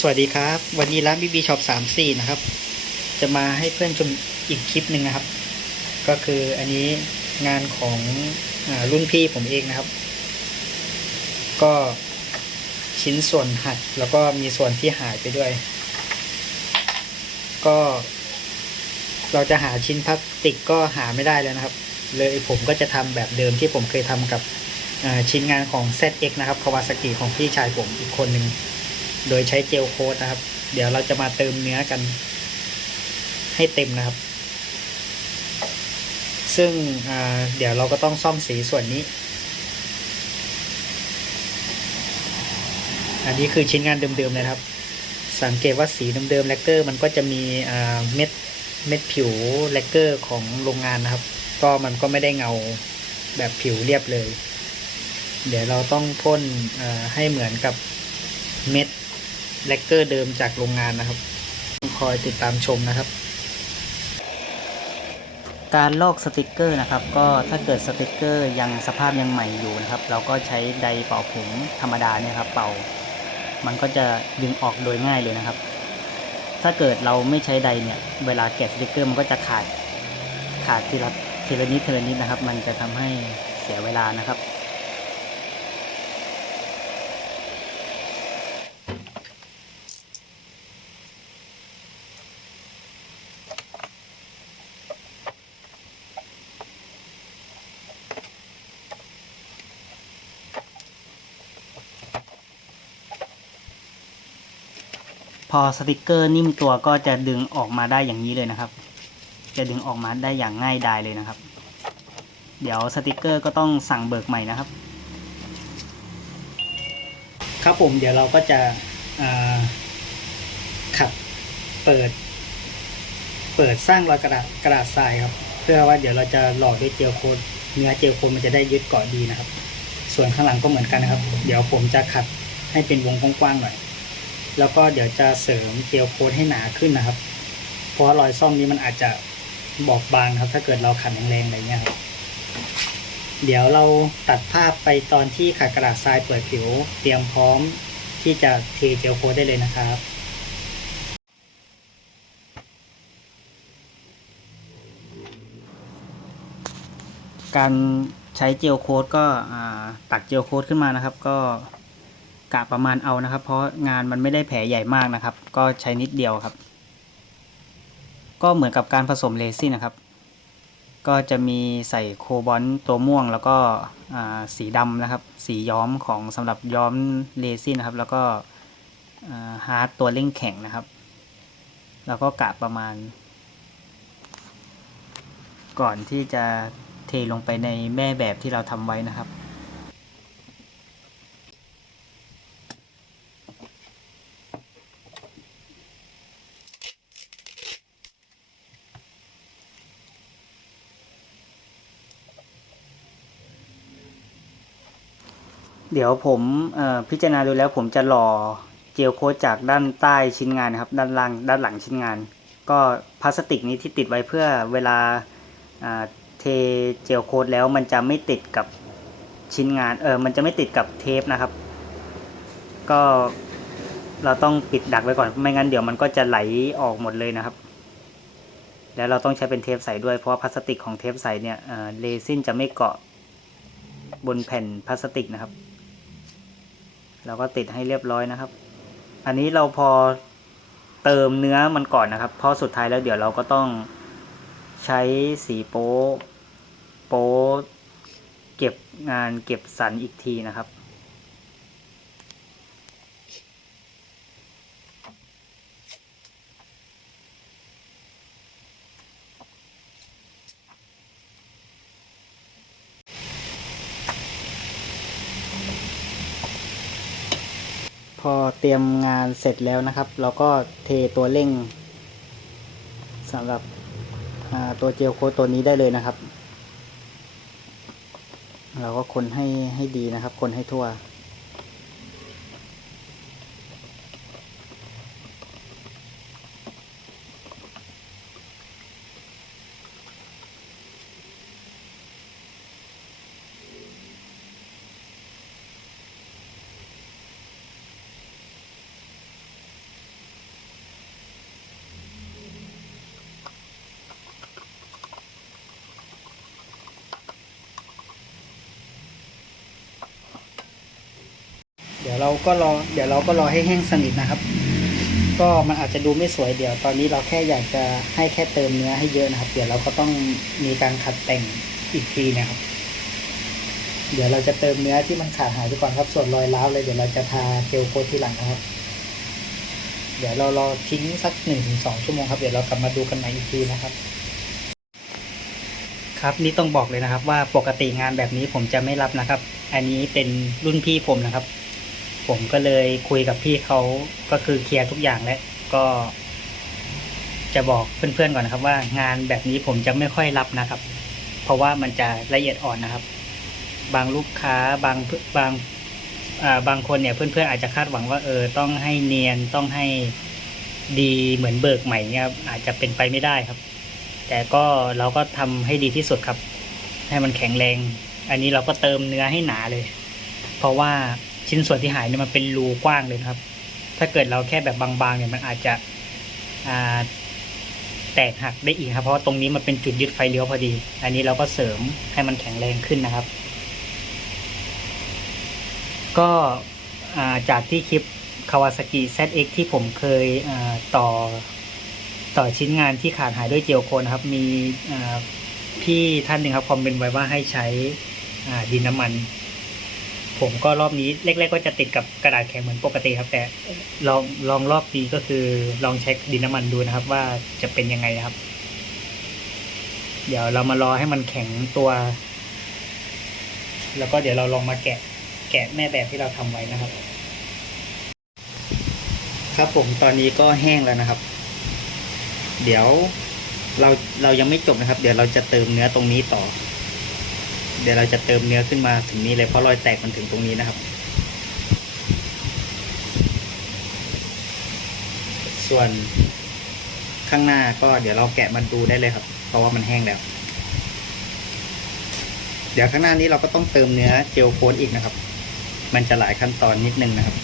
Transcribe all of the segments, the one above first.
สวัสดีครับ วันนี้ร้านบีบีช็อปสามสี่นะครับ จะมาให้เพื่อนชมอีกคลิปหนึ่งนะครับ ก็คืออันนี้งานของอรุ่นพี่ผมเองนะครับ ก็ชิ้นส่วนหักแล้วก็มีส่วนที่หายไปด้วย ก็เราจะหาชิ้นพลาสติกก็หาไม่ได้แล้วนะครับ เลยผมก็จะทำแบบเดิมที่ผมเคยทำกับชิ้นงานของ ZX นะครับคาวาซากิของพี่ชายผมอีกคนหนึ่ง โดยใช้เจลโค้ดนะครับ เดี๋ยวเราจะมาเติมเนื้อกัน ให้เต็มนะครับ ซึ่งเดี๋ยวเราก็ต้องซ่อมสีส่วนนี้ อันนี้คือชิ้นงานเดิมๆเลยครับ สังเกตว่าสีเดิมๆแลกเกอร์ มันก็จะมีเม็ดเม็ดผิวแลกเกอร์ของโรงงานนะครับ ก็มันก็ไม่ได้เงาแบบผิวเรียบเลย เดี๋ยวเราต้องพ่นให้เหมือนกับเม็ด แลกเกอร์เดิมจากโรงงานนะครับ คอยติดตามชมนะครับ การลอกสติกเกอร์นะครับ ก็ถ้าเกิดสติกเกอร์ยังสภาพยังใหม่อยู่นะครับ เราก็ใช้ไดร์เป่าผงธรรมดาเนี่ยครับ เป่า มันก็จะดึงออกโดยง่ายเลยนะครับ ถ้าเกิดเราไม่ใช้ไดร์เนี่ย เวลาแกะสติกเกอร์มันก็จะขาดขาดทีละทีละนิดทีละนิดนะครับ มันจะทำให้เสียเวลานะครับ อสติกเกอร์นิ่มตัวก็จะดึงออกมาได้อย่างนี้เลยนะครับ จะดึงออกมาได้อย่างง่ายดายเลยนะครับ เดี๋ยวสติกเกอร์ก็ต้องสั่งเบิกใหม่นะครับ ครับผมเดี๋ยวเราก็จะขับเปิด เปิดสร้างรอยกระดาษกระดาษทรายครับ เพื่อว่าเดี๋ยวเราจะหล่อด้วยเจลโคนเนื้อเจลโคนมันจะได้ยึดเกาะดีนะครับ ส่วนข้างหลังก็เหมือนกันนะครับ เดี๋ยวผมจะขัดให้เป็นวงกว้างๆหน่อย แล้วก็เดี๋ยวจะเสริมเจลโค้ดให้หนาขึ้นนะครับ เพราะว่ารอยซ่อมนี้มันอาจจะบอบบางครับ ถ้าเกิดเราขัดแรงๆอะไรเงี้ยครับเดี๋ยวเราตัดภาพไปตอนที่ขัดกระดาษทรายเปิดผิว เตรียมพร้อมที่จะเทเจลโค้ดได้เลยนะครับการใช้เจลโค้ดก็ตักเจลโค้ดขึ้นมานะครับ ก็ กะประมาณเอานะครับ เพราะงานมันไม่ได้แผลใหญ่มากนะครับ ก็ใช้นิดเดียวครับ ก็เหมือนกับการผสมเรซินนะครับ ก็จะมีใส่โคบอลต์ตัวม่วง แล้วก็สีดำนะครับ สีย้อมของสำหรับย้อมเรซินนะครับ แล้วก็ฮาร์ดตัวเร่งแข็งนะครับ แล้วก็กะประมาณ ก่อนที่จะเทลงไปในแม่แบบที่เราทำไว้นะครับ เดี๋ยวผมพิจารณาดูแล้วผมจะหล่อเจลโค้ดจากด้านใต้ชิ้นงานนะครับ ด้านล่างด้านหลังชิ้นงาน ก็พลาสติกนี้ที่ติดไว้เพื่อเวลาเทเจลโค้ดแล้วมันจะไม่ติดกับชิ้นงานเออมันจะไม่ติดกับเทปนะครับ ก็เราต้องปิดดักไว้ก่อนไม่งั้นเดี๋ยวมันก็จะไหลออกหมดเลยนะครับ แล้วเราต้องใช้เป็นเทปใสด้วยเพราะว่าพลาสติกของเทปใสเนี่ยเเรซินจะไม่เกาะบนแผ่นพลาสติกนะครับ เราก็ติดให้เรียบร้อยนะครับ อันนี้เราพอเติมเนื้อมันก่อนนะครับ เพราะสุดท้ายแล้วเดี๋ยวเราก็ต้องใช้สีโป๊โป๊เก็บงานเก็บสันอีกทีนะครับ อเตรียมงานเสร็จแล้วนะครับ เราก็เทตัวเร่งสำหรับตัวเจลโค้ดตัวนี้ได้เลยนะครับ เราก็คนให้ให้ดีนะครับ คนให้ทั่ว ยวเราก็รอเดี๋ยวเราก็รอให้แห้งสนิทนะครับ ก็มันอาจจะดูไม่สวยเดี๋ยว ตอนนี้เราแค่อยากจะให้แค่เติมเนื้อให้เยอะนะครับ เดี๋ยวเราก็ต้องมีการขัดแต่งอีกทีนะครับ เดี๋ยวเราจะเติมเนื้อที่มันขาดหายไปก่อนครับส่วนรอยร้าวเลยเดี๋ยวเราจะทาเจลโค้ทที่หลังนะครับ เดี๋ยวเรารอทิ้งสักหนึ่งถึงสองชั่วโมงครับเดี๋ยวเรากลับมาดูกันใหม่อีกทีนะครับครับนี่ต้องบอกเลยนะครับว่าปกติงานแบบนี้ผมจะไม่รับนะครับ อันนี้เป็นรุ่นพี่ผมนะครับ ผมก็เลยคุยกับพี่เขาก็คือเคลียร์ทุกอย่างแล้วก็ จะบอกเพื่อนๆก่อนนะครับ ว่างานแบบนี้ผมจะไม่ค่อยรับนะครับ เพราะว่ามันจะละเอียดอ่อนนะครับ บางลูกค้าบางบางาบางคนเนี่ยเพื่อนๆอาจจะคาดหวังว่าเออต้องให้เนียนต้องให้ดีเหมือนเบิกใหม่เนี่ยครับอาจจะเป็นไปไม่ได้ครับ แต่ก็เราก็ทำให้ดีที่สุดครับ ให้มันแข็งแรง อันนี้เราก็เติมเนื้อให้หนาเลย เพราะว่า ชิ้นส่วนที่หายเนี่ยมันเป็นรูกว้างเลยครับ ถ้าเกิดเราแค่แบบบางๆเนี่ยมันอาจจะแตกหักได้อีกครับ เพราะาตรงนี้มันเป็นจุดยึดไฟเลี้ยวพอดี อันนี้เราก็เสริมให้มันแข็งแรงขึ้นนะครับ ก็จากที่คลิป Kawasaki ZX ที่ผมเคยต่อต่อชิ้นงานที่ขาดหายด้วยเจลโคนครับ มีพี่ท่านหนึ่งครับคอมเมนต์ไว้ว่าให้ใช้ดินน้ำมัน ผมก็รอบนี้แรกๆก็จะติดกับกระดาษแข็งเหมือนปกติครับ แต่ลองลองรอบนี้ก็คือลองเช็คดินน้ำมันดูนะครับ ว่าจะเป็นยังไงนะครับ เดี๋ยวเรามารอให้มันแข็งตัว แล้วก็เดี๋ยวเราลองมาแกะแกะแม่แบบที่เราทำไว้นะครับ ครับผมตอนนี้ก็แห้งแล้วนะครับ เดี๋ยวเราเรายังไม่จบนะครับ เดี๋ยวเราจะเติมเนื้อตรงนี้ต่อ เดี๋ยวเราจะเติมเนื้อขึ้นมาถึงนี้เลยเพราะรอยแตกมันถึงตรงนี้นะครับ ส่วนข้างหน้าก็เดี๋ยวเราแกะมันดูได้เลยครับ เพราะว่ามันแห้งแล้ว เดี๋ยวข้างหน้านี้เราก็ต้องเติมเนื้อเจลโค้ดอีกนะครับ มันจะหลายขั้นตอนนิดนึงนะครับ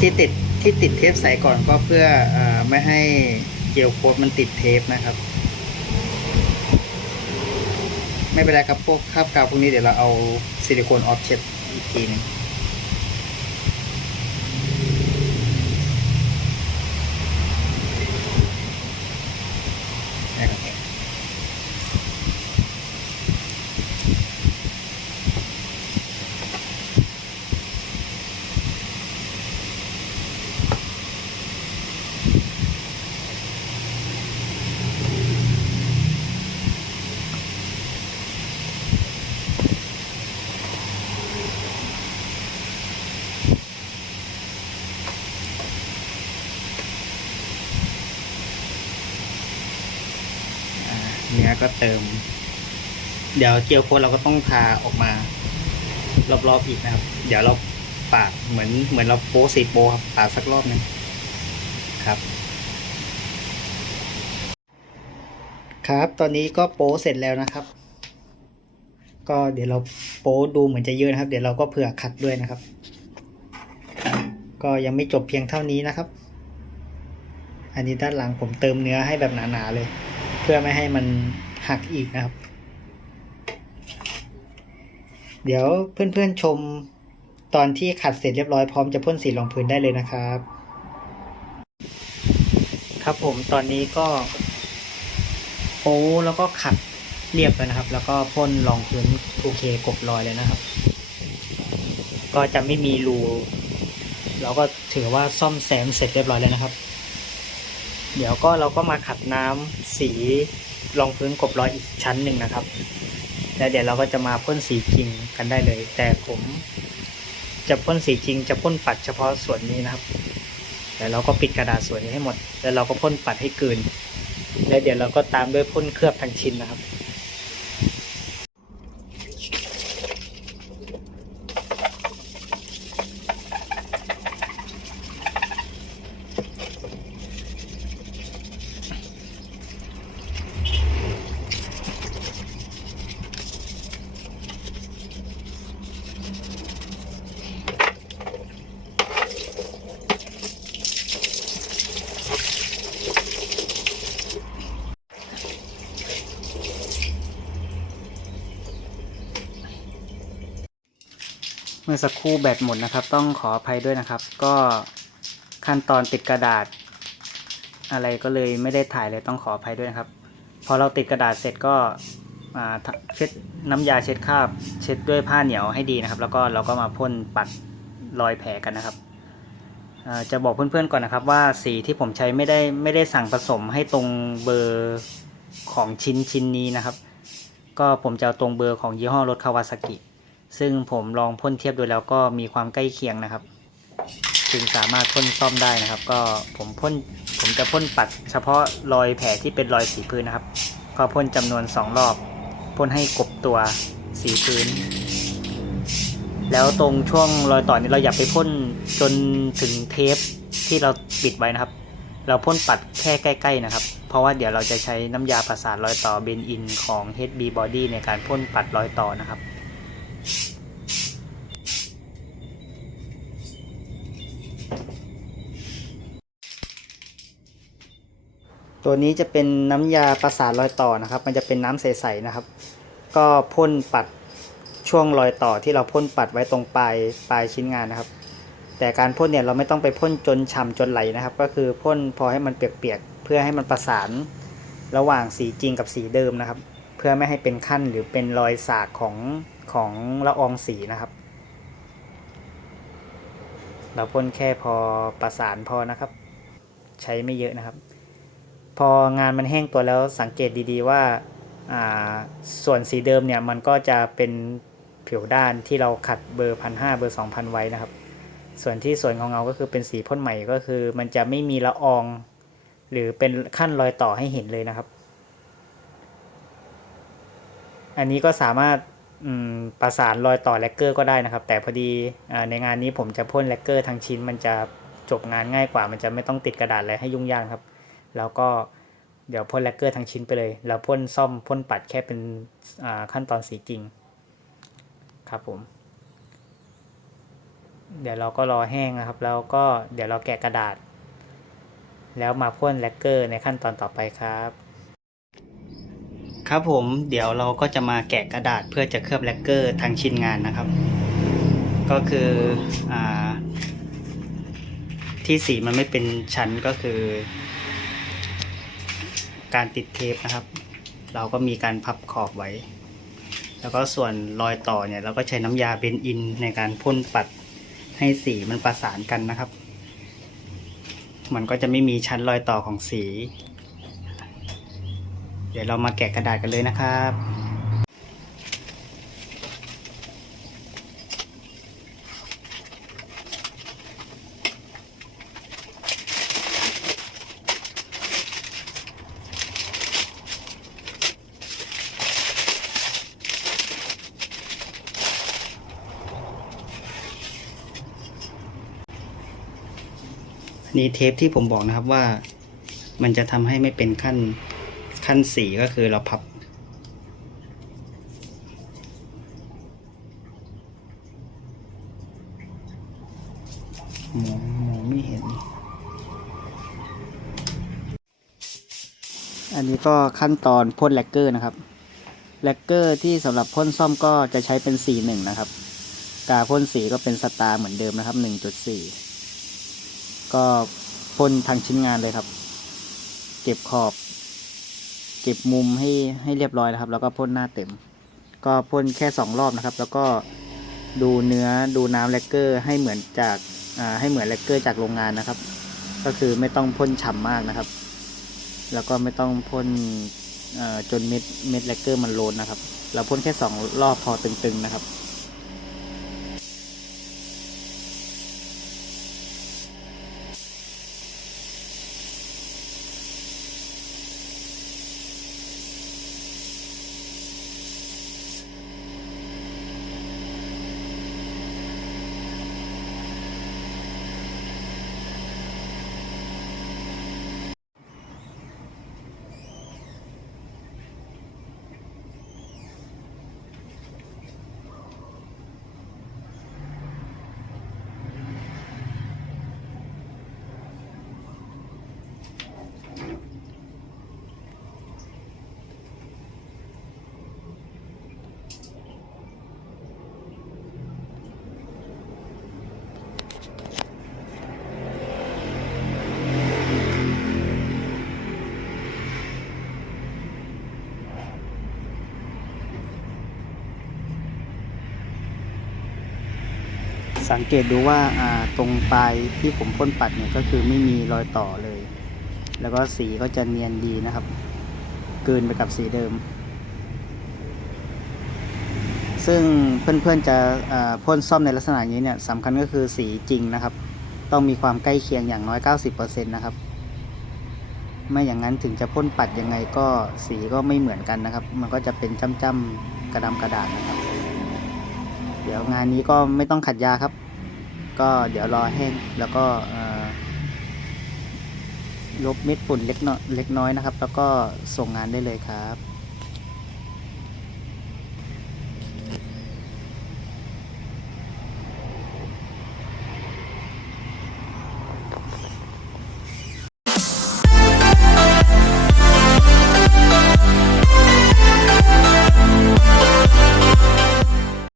ที่ติดที่ติดเทปใสก่อนก็เพื่ออไม่ให้เจลโค้ดมันติดเทปนะครับ ไม่เป็นไรครับพวกคราบกาวพวกนี้เดี๋ยวเราเอาซิลิโคนออฟเช็ดอีกทีหนึงนะครับอ่าเนื้อก็เติม เดี๋ยวเจลโค้ดเราก็ต้องทาออกมา รอบๆอีกนะครับ เดี๋ยวเราปาดเหมือนเหมือนเราโป๊สีโป๊ครับปาดสักรอบหนึ่งครับ ครับตอนนี้ก็โป๊เสร็จแล้วนะครับ ก็เดี๋ยวเราโป๊ดูเหมือนจะเยอะนะครับ เดี๋ยวเราก็เผื่อขัดด้วยนะครับ ก็ยังไม่จบเพียงเท่านี้นะครับ อันนี้ด้านหลังผมเติมเนื้อให้แบบหนาๆเลย เพื่อไม่ให้มันหักอีกนะครับ เดี๋ยวเพื่อนๆชมตอนที่ขัดเสร็จเรียบร้อยพร้อมจะพ่นสีรองพื้นได้เลยนะครับ ครับผมตอนนี้ก็โป้แล้วก็ขัดเรียบแล้วนะครับ แล้วก็พ่นรองพื้นโอเคกบรอยเลยนะครับ ก็จะไม่มีรูเราก็ถือว่าซ่อมแซมเสร็จเรียบร้อยแล้วนะครับ เดี๋ยวก็เราก็มาขัดน้ำสีรองพื้นกบรอยอีกชั้นหนึ่งนะครับ แล้วเดี๋ยวเราก็จะมาพ่นสีจริงกันได้เลย แต่ผมจะพ่นสีจริงจะพ่นปัดเฉพาะส่วนนี้นะครับแล้วเราก็ปิดกระดาษส่วนนี้ให้หมด แล้วเราก็พ่นปัดให้กลืน แล้วเดี๋ยวเราก็ตามด้วยพ่นเคลือบทั้งชิ้นนะครับ มื่อสักครู่แบตหมดนะครับ ต้องขออภัยด้วยนะครับ ก็ขั้นตอนติดกระดาษ อะไรก็เลยไม่ได้ถ่ายเลยต้องขออภัยด้วยนะครับ พอเราติดกระดาษเสร็จก็เช็ดน้ำยาเช็ดคราบ เช็ดด้วยผ้าเหนียวให้ดีนะครับ แล้วก็เราก็มาพ่นปัดรอยแผลกันนะครับจะบอกเพื่อนๆก่อนนะครับว่าสีที่ผมใช้ไม่ได้ไม่ได้สั่งผสมให้ตรงเบอร์ของชิ้นชิ้นนี้นะครับ ก็ผมจะเอาตรงเบอร์ของยี่ห้อรถคาวาซากิ ซึ่งผมลองพ่นเทียบดูแล้วก็มีความใกล้เคียงนะครับ จึงสามารถพ่นซ่อมได้นะครับ ก็ผมพ่นผมจะพ่นปัดเฉพาะรอยแผลที่เป็นรอยสีพื้นนะครับ ก็พ่นจำนวนสองรอบพ่นให้กบตัวสีพื้น แล้วตรงช่วงรอยต่อนี้เราอย่าไปพ่นจนถึงเทปที่เราปิดไว้นะครับ เราพ่นปัดแค่ใกล้ๆนะครับ เพราะว่าเดี๋ยวเราจะใช้น้ำยาประสานรอยต่อเบนอินของ HB Body ในการพ่นปัดรอยต่อนะครับ ตัวนี้จะเป็นน้ำยาประสานรอยต่อนะครับ มันจะเป็นน้ำใสๆนะครับ ก็พ่นปัดช่วงรอยต่อที่เราพ่นปัดไว้ตรงปลายปลายชิ้นงานนะครับ แต่การพ่นเนี่ยเราไม่ต้องไปพ่นจนฉ่ำจนไหลนะครับ ก็คือพ่นพอให้มันเปียกๆเพื่อให้มันประสานระหว่างสีจริงกับสีเดิมนะครับ เพื่อไม่ให้เป็นขั้นหรือเป็นรอยสากของของละอองสีนะครับ เราพ่นแค่พอประสานพอนะครับ ใช้ไม่เยอะนะครับ พองานมันแห้งตัวแล้วสังเกตดีๆว่าาส่วนสีเดิมเนี่ยมันก็จะเป็นผิวด้านที่เราขัดเบอร์พันห้าเบอร์สองพันไว้นะครับ ส่วนที่ส่วนของเงาก็คือเป็นสีพ่นใหม่ก็คือ มันจะไม่มีละออง หรือเป็นขั้นรอยต่อให้เห็นเลยนะครับ อันนี้ก็สามารถประสานรอยต่อแลกเกอร์ก็ได้นะครับ แต่พอดีอในงานนี้ผมจะพ่นแลกเกอร์ทั้งชิ้น มันจะจบงานง่ายกว่า มันจะไม่ต้องติดกระดาษอะไรให้ยุ่งยากครับ แล้วก็เดี๋ยวพ่นแลกเกอร์ทั้งชิ้นไปเลย แล้วพ่นซ่อมพ่นปัดแค่เป็นขั้นตอนสีจริง ครับผม เดี๋ยวเราก็รอแห้งนะครับ แล้วก็เดี๋ยวเราแกะกระดาษ แล้วมาพ่นแลกเกอร์ในขั้นตอนต่อไปครับ ครับผมเดี๋ยวเราก็จะมาแกะกระดาษเพื่อจะเคลือบแลกเกอร์ทางชิ้นงานนะครับ ก็คืออที่สีมันไม่เป็นชั้นก็คือ การติดเทปนะครับ เราก็มีการพับขอบไว้ แล้วก็ส่วนรอยต่อเนี่ย เราก็ใช้น้ำยาเบนอินในการพ่นปัดให้สีมันประสานกันนะครับ มันก็จะไม่มีชั้นรอยต่อของสี เดี๋ยวเรามาแกะกระดาษกันเลยนะครับ นี่เทปที่ผมบอกนะครับว่ามันจะทำให้ไม่เป็นขั้นขั้นสีก็คือเราพับหมองมองไม่เห็น อันนี้ก็ขั้นตอนพ่นแลกเกอร์นะครับ แลกเกอร์ที่สำหรับพ่นซ่อมก็จะใช้เป็นสีหนึ่งนะครับ กาพ่นสีก็เป็นสตาร์เหมือนเดิมนะครับหนึ่งจุดสี่ ก็พ่นทางชิ้นงานเลยครับ เก็บขอบ เก็บมุมให้ให้เรียบร้อยนะครับ แล้วก็พ่นหน้าเต็ม ก็พ่นแค่สองรอบนะครับ แล้วก็ดูเนื้อดูน้ำแลกเกอร์ให้เหมือนจากให้เหมือนแลกเกอร์จากโรงงานนะครับ ก็คือไม่ต้องพ่นฉ่ำมากนะครับ แล้วก็ไม่ต้องพ่นจนเม็ดเม็ดแลกเกอร์มันโลนนะครับ เราพ่นแค่สองรอบพอตึงๆนะครับ สังเกตดูว่าตรงปลายที่ผมพ่นปัดเนี่ยก็คือไม่มีรอยต่อเลย แล้วก็สีก็จะเนียนดีนะครับกลืนไปกับสีเดิม ซึ่งเพื่อนๆจะพ่นซ่อมในลักษณะนี้เนี่ยสำคัญก็คือสีจริงนะครับ ต้องมีความใกล้เคียงอย่างน้อย 90%นะครับไม่อย่างนั้นถึงจะพ่นปัดยังไงก็สีก็ไม่เหมือนกันนะครับ มันก็จะเป็นจ้ำๆกระดำกระดานนะครับ เดี๋ยวงานนี้ก็ไม่ต้องขัดยาครับ ก็เดี๋ยวรอแห้งแล้วก็ลบเม็ดฝุ่นเล็กน้อยเล็กน้อยนะครับ แล้วก็ส่งงานได้เลยครับ